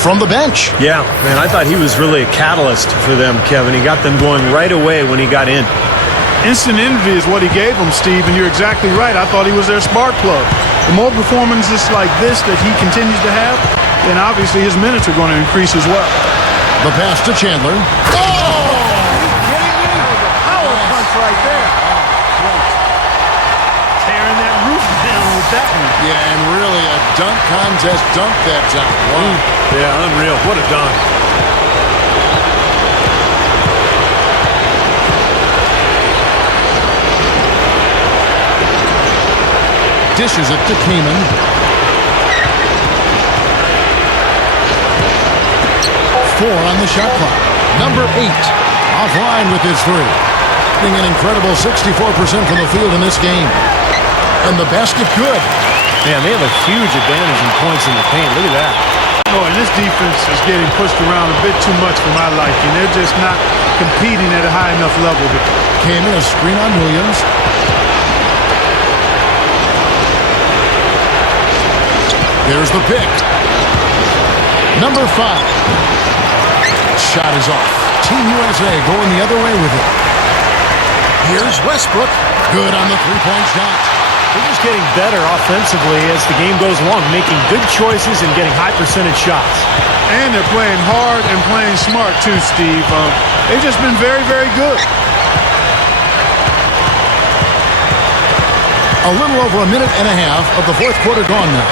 from the bench. Yeah, man, I thought he was really a catalyst for them, Kevin. He got them going right away when he got in. Instant energy is what he gave them, Steve, and you're exactly right. I thought he was their spark plug. The more performances like this that he continues to have, then obviously his minutes are going to increase as well. The pass to Chandler. Oh! Power punch right there. Tearing that roof down with that one. Yeah, and really a dunk contest dunk that time. Wow. Yeah, unreal. What a dunk. Dishes it to Kaman. 4 on the shot clock. Number 8 offline with his three. Hitting an incredible 64% from the field in this game. And the basket good. Man, they have a huge advantage in points in the paint. Look at that. Oh, and this defense is getting pushed around a bit too much for my liking. They're just not competing at a high enough level. Kaman, a screen on Williams. There's the pick. Number 5. Shot is off. Team USA going the other way with it. Here's Westbrook. Good on the three-point shot. They're just getting better offensively as the game goes along, making good choices and getting high percentage shots. And they're playing hard and playing smart too, Steve. They've just been very, very good. A little over a minute and a half of the fourth quarter gone now.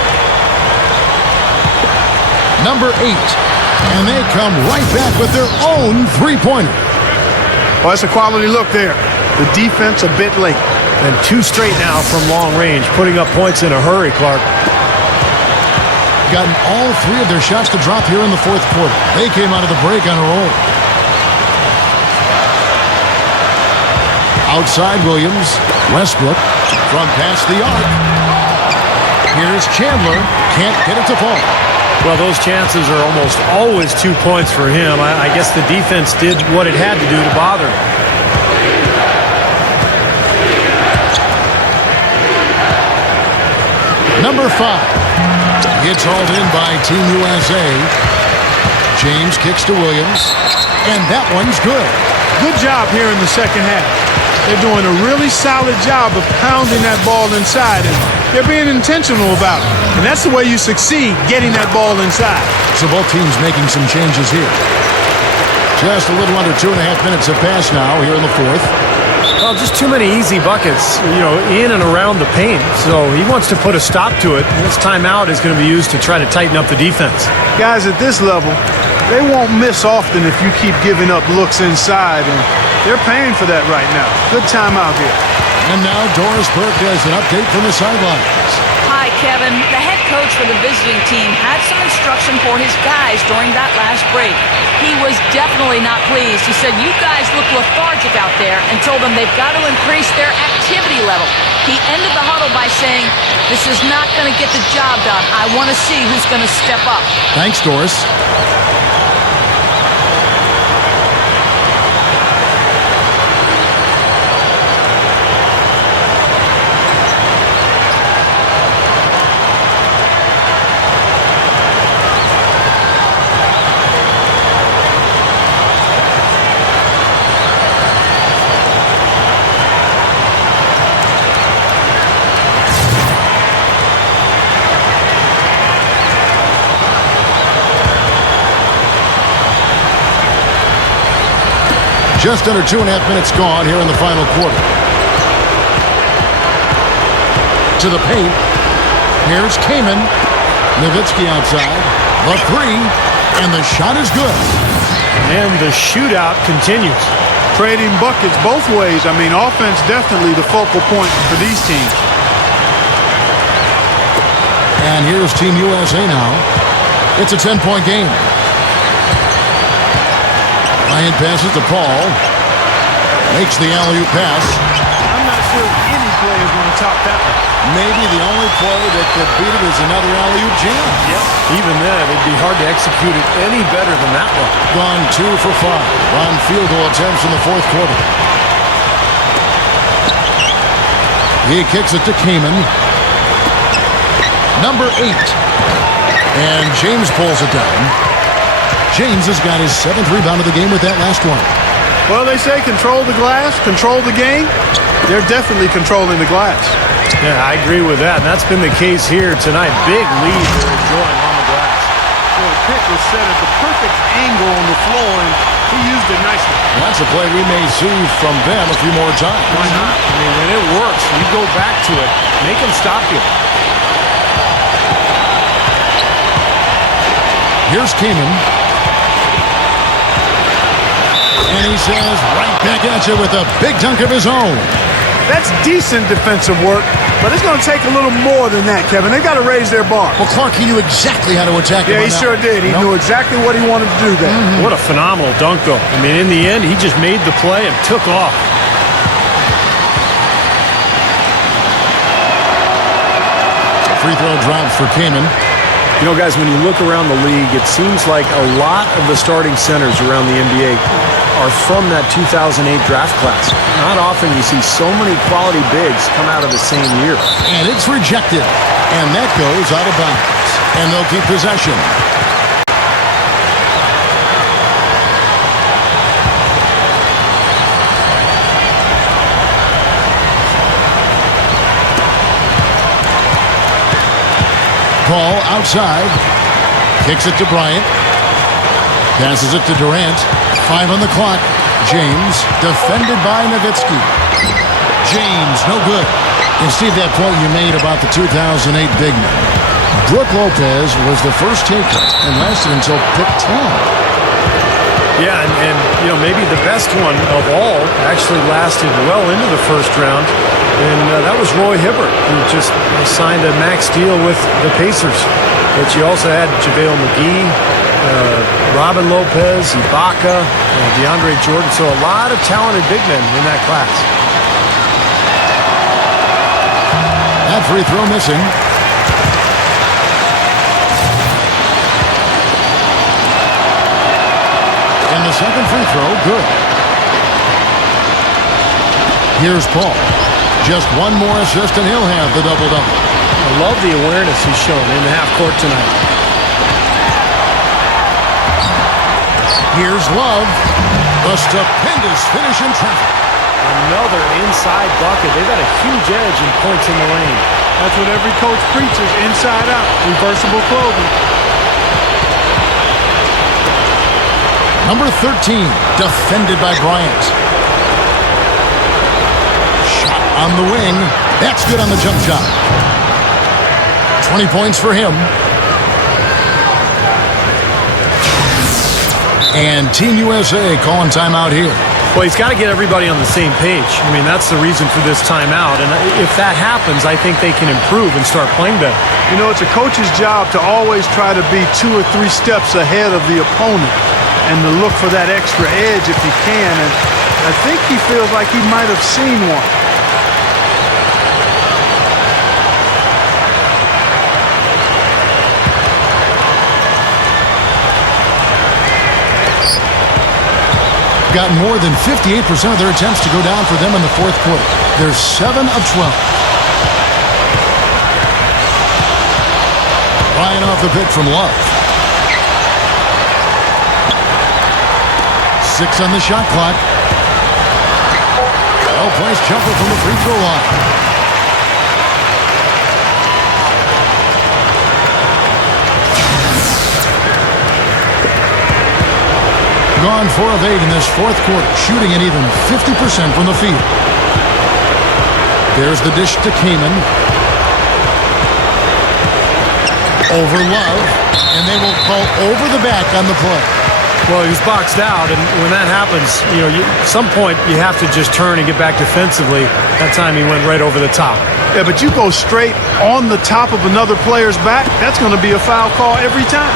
Number 8. And they come right back with their own three-pointer. Well, that's a quality look there. The defense a bit late. And 2 straight now from long range, putting up points in a hurry, Clark. Gotten all 3 of their shots to drop here in the fourth quarter. They came out of the break on a roll. Outside Williams. Westbrook from past the arc. Here's Chandler. Can't get it to fall. Well, those chances are almost always 2 points for him. I guess the defense did what it had to do to bother him. Number 5. Gets hauled in by Team USA. James kicks to Williams. And that one's good. Good job here in the second half. They're doing a really solid job of pounding that ball inside, and they're being intentional about it. And that's the way you succeed, getting that ball inside. So both teams making some changes here. Just a little under 2.5 minutes have passed now here in the fourth. Well, Well, just too many easy buckets, in and around the paint. So he wants to put a stop to it. This timeout is going to be used to try to tighten up the defense. Guys at this level, they won't miss often if you keep giving up looks inside, and they're paying for that right now. Good timeout here. And now Doris Burke has an update from the sidelines. Hi, Kevin. The head coach for the visiting team had some instruction for his guys during that last break. He was definitely not pleased. He said, you guys look lethargic out there, and told them they've got to increase their activity level. He ended the huddle by saying, this is not going to get the job done. I want to see who's going to step up. Thanks, Doris. Just under 2.5 minutes gone here in the final quarter. To the paint. Here's Kamen. Nowitzki outside. The three. And the shot is good. And the shootout continues. Trading buckets both ways. I mean, offense definitely the focal point for these teams. And here's Team USA now. It's a 10-point game. Bryant passes to Paul. Makes the alley-oop pass. I'm not sure if any play is going to top that one. Maybe the only play that could beat it is another alley-oop jam. Yep. Even then, it'd be hard to execute it any better than that one. Gone 2 for 5 on field goal attempts in the fourth quarter. He kicks it to Kamen. Number 8. And James pulls it down. James has got his 7th rebound of the game with that last one. Well, they say control the glass, control the game. They're definitely controlling the glass. Yeah, I agree with that. And that's been the case here tonight. Big lead they're enjoying on the glass. Well, the pick was set at the perfect angle on the floor, and he used it nicely. Well, that's a play we may see from them a few more times. Why not? I mean, when it works, you go back to it. Make them stop you. Here's Kamen. And he says right back at you with a big dunk of his own. That's decent defensive work, but it's going to take a little more than that, Kevin. They got to raise their bar. Well, Clark, he knew exactly how to attack him. Yeah, he sure did. He knew exactly what he wanted to do there. What a phenomenal dunk, though. I mean, in the end, he just made the play and took off. Free throw drops for Kamen. You know, guys, when you look around the league, it seems like a lot of the starting centers around the NBA are from that 2008 draft class. Not often you see so many quality bigs come out of the same year. And it's rejected. And that goes out of bounds. And they'll keep possession. Paul outside. Kicks it to Bryant. Passes it to Durant. 5 on the clock. James defended by Nowitzki. James, no good. And Steve, that point you made about the 2008 big man. Brook Lopez was the first taker and lasted until pick 10. Yeah, and maybe the best one of all actually lasted well into the first round. And that was Roy Hibbert, who just signed a max deal with the Pacers. But you also had JaVale McGee, Robin Lopez, Ibaka, DeAndre Jordan. So a lot of talented big men in that class. That free throw missing. And the second free throw, good. Here's Paul. Just one more assist and he'll have the double-double. I love the awareness he's shown in the half court tonight. Here's Love. The stupendous finish in traffic. Another inside bucket. They've got a huge edge in points in the lane. That's what every coach preaches, inside out, reversible clothing. Number 13, defended by Bryant. on the wing. That's good on the jump shot. 20 points for him. And Team USA calling timeout here. Well, he's got to get everybody on the same page. I mean, that's the reason for this timeout. And if that happens, I think they can improve and start playing better. You know, it's a coach's job to always try to be 2 or 3 steps ahead of the opponent and to look for that extra edge if you can. And I think he feels like he might have seen one. Got more than 58% of their attempts to go down for them in the fourth quarter. They're 7 of 12. Ryan off the pick from Love. 6 on the shot clock. Well-placed jumper from the free throw line. Gone 4 of 8 in this fourth quarter, shooting an even 50% from the field. There's the dish to Kaman. Over Love, and they will call over the back on the play. Well, he's boxed out, and when that happens, you know, at some point you have to just turn and get back defensively. That time he went right over the top. Yeah, but you go straight on the top of another player's back, that's going to be a foul call every time.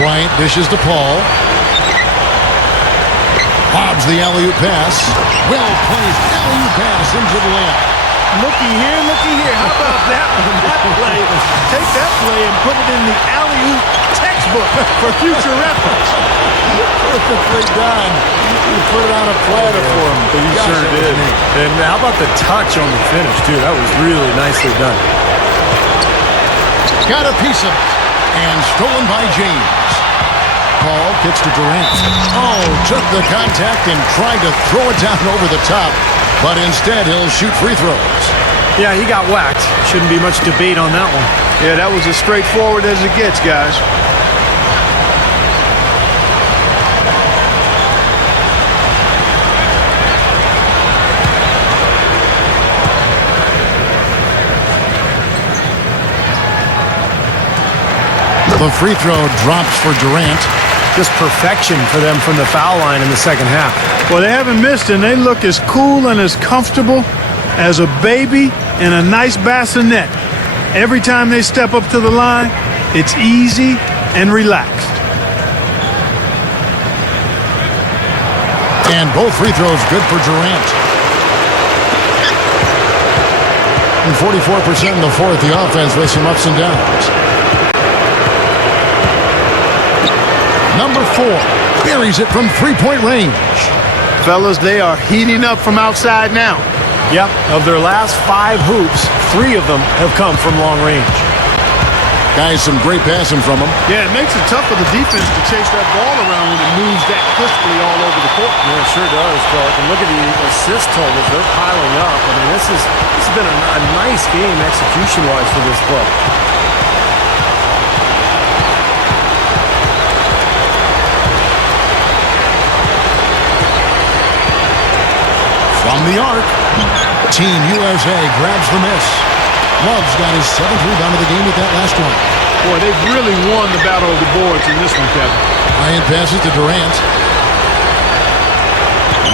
Bryant dishes to Paul. Bobs the alley-oop pass. Well-placed alley-oop pass into the layup. Looky here. How about that one? That play. Take that play and put it in the alley-oop textbook for future reference. Perfectly done. He put it on a platter for him. He sure did. And how about the touch on the finish, too? That was really nicely done. Got a piece of it. And stolen by James. Paul kicks to Durant. Oh, took the contact and tried to throw it down over the top, but instead he'll shoot free throws. Yeah, he got whacked. Shouldn't be much debate on that one. Yeah, that was as straightforward as it gets, guys. The free throw drops for Durant. Just perfection for them from the foul line in the second half. Well, they haven't missed, and they look as cool and as comfortable as a baby in a nice bassinet. Every time they step up to the line, it's easy and relaxed. And both free throws good for Durant. And 44% in the fourth, the offense with some ups and downs. Number 4 buries it from three-point range. Fellas, they are heating up from outside now. Yep, of their last 5 hoops, 3 of them have come from long range. Guys, some great passing from him. Yeah, it makes it tough for the defense to chase that ball around when it moves that crisply all over the court. Yeah, it sure does, Clark. And look at the assist totals. They're piling up. I mean, this has been a nice game execution-wise for this club. From the arc, Team USA grabs the miss. Love's got his 7th rebound of the game with that last one. Boy, they've really won the battle of the boards in this one, Kevin. Bryant passes to Durant.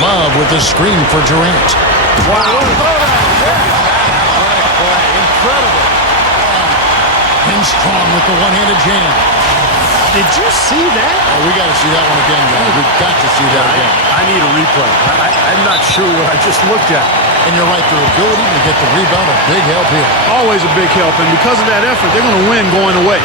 Love with the screen for Durant. Wow. Incredible. And Strong with the one-handed jam. Did you see that? Oh, we got to see that one again, guys. We've got to see that again. I need a replay. I'm not sure what I just looked at. And you're right, their ability to get the rebound, a big help here. Always a big help, and because of that effort, they're going to win going away.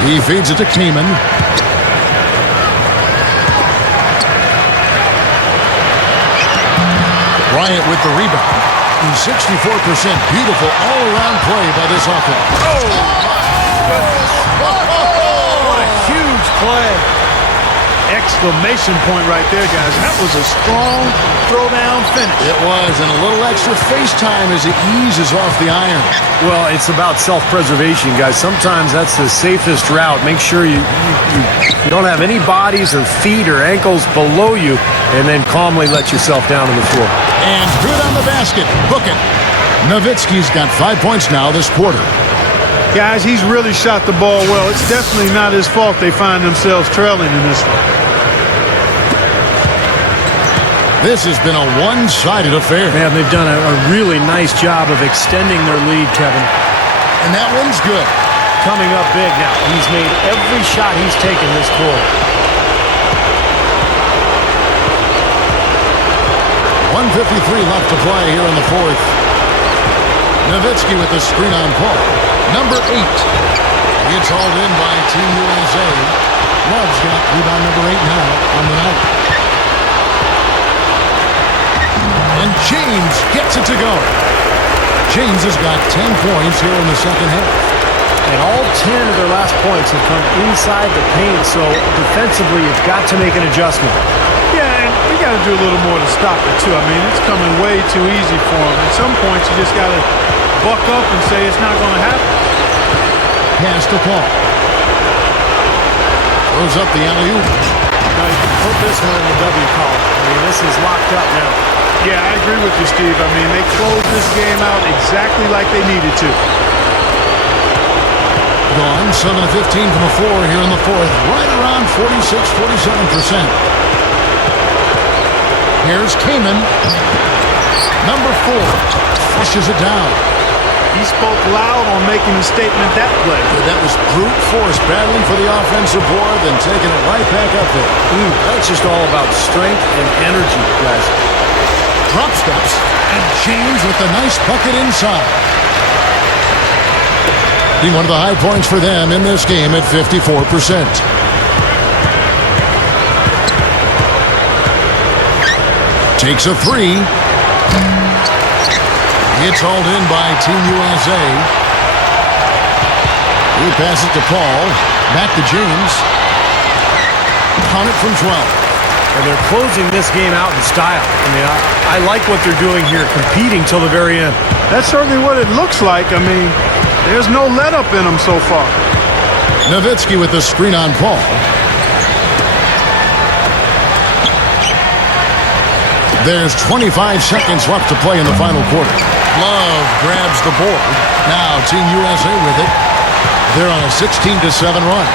He feeds it to Kaman. Bryant with the rebound. 64% beautiful all-around play by this offense. Oh, my goodness. play. Exclamation point right there, guys. That was a strong throwdown finish. It was, and a little extra face time as it eases off the iron. Well, it's about self-preservation, guys. Sometimes that's the safest route. Make sure you don't have any bodies or feet or ankles below you, and then calmly let yourself down on the floor. And good on the basket. Book it. Nowitzki's got 5 points now this quarter. Guys, he's really shot the ball well. It's definitely not his fault they find themselves trailing in this one. This has been a one-sided affair. Man, they've done a really nice job of extending their lead, Kevin. And that one's good. Coming up big now. He's made every shot he's taken this quarter. 1:53 left to play here in the fourth. Nowitzki with the screen on Paul. Number 8. It's hauled in by Team USA. Love's got rebound number 8 now on the night. And James gets it to go. James has got 10 points here in the second half. And all 10 of their last points have come inside the paint, so defensively you've got to make an adjustment. Yeah, and we got to do a little more to stop it, too. I mean, it's coming way too easy for him. At some points, you just got to buck up and say it's not going to happen. Pass to Paul. Throws up the alley-oop. Now you can put this one in the W column. I mean, this is locked up now. Yeah, I agree with you, Steve. I mean, they closed this game out exactly like they needed to. Gone 7 of 15 from the floor here in the fourth. Right around 46-47%. Here's Kaman. Number 4. Flushes it down. He spoke loud on making the statement that play. That was brute force battling for the offensive board, then taking it right back up there. That's just all about strength and energy, guys. Drop steps, and James with the nice bucket inside. Being one of the high points for them in this game at 54%. Takes a 3. It's hauled in by Team USA. He passes to Paul. Back to James. Count it from 12. And they're closing this game out in style. I mean, I like what they're doing here, competing till the very end. That's certainly what it looks like. I mean, there's no let-up in them so far. Nowitzki with the screen on Paul. There's 25 seconds left to play in the final quarter. Love grabs the board. Now Team USA with it. They're on a 16-7 run.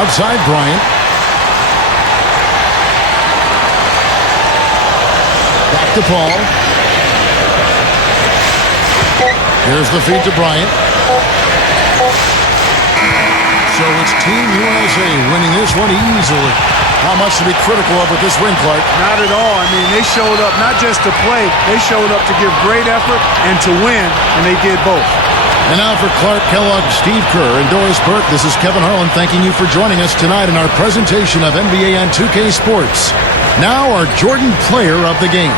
Outside Bryant. Back to Paul. Here's the feed to Bryant. So it's Team USA winning this one easily. Not much to be critical of with this win, Clark. Not at all. I mean, they showed up not just to play, they showed up to give great effort and to win, and they did both. And now for Clark Kellogg, Steve Kerr, and Doris Burke, this is Kevin Harlan thanking you for joining us tonight in our presentation of NBA and 2K Sports. Now our Jordan Player of the Game.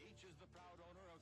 Each is the proud owner of